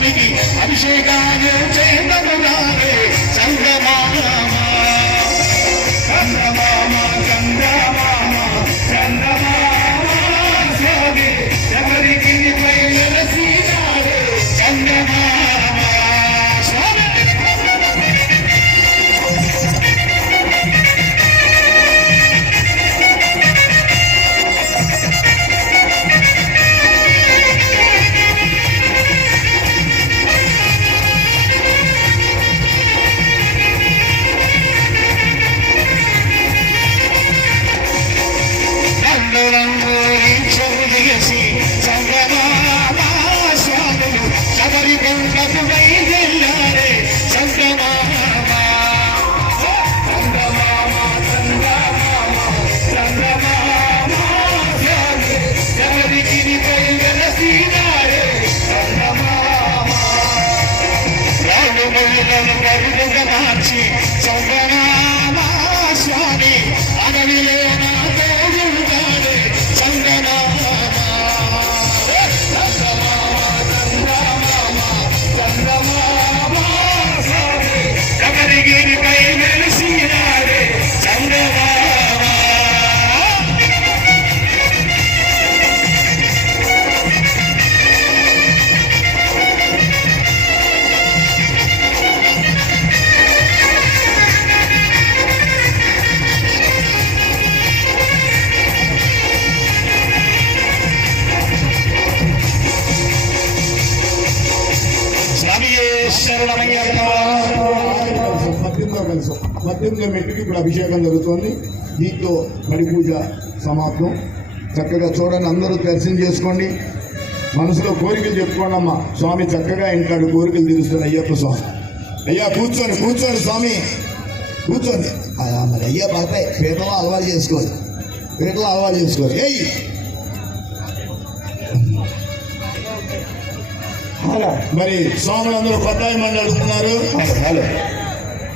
స్వామికి అభిషేకాలు చేతమురాలే చంద్రమా పద్దెనిమిది మెట్టుకి ఇప్పుడు అభిషేకం జరుగుతోంది. దీంతో మరి పూజ సమాప్తం. చక్కగా చూడండి అందరూ దర్శనం చేసుకోండి. మనసులో కోరికలు చెప్పుకోండి స్వామి చక్కగా ఇంటాడు కోరికలు తీరుస్తాడు అయ్యప్ప స్వామి. అయ్యా కూర్చోండి కూర్చోండి స్వామి. కూర్చోండి. మరి అయ్యా పడతాయి పీటలో అలవాటు చేసుకోవాలి పీటలో అలవాటు చేసుకోవాలి ఏయ్! మరి స్వాములందరూ కొత్త మండలుతున్నారు హలో.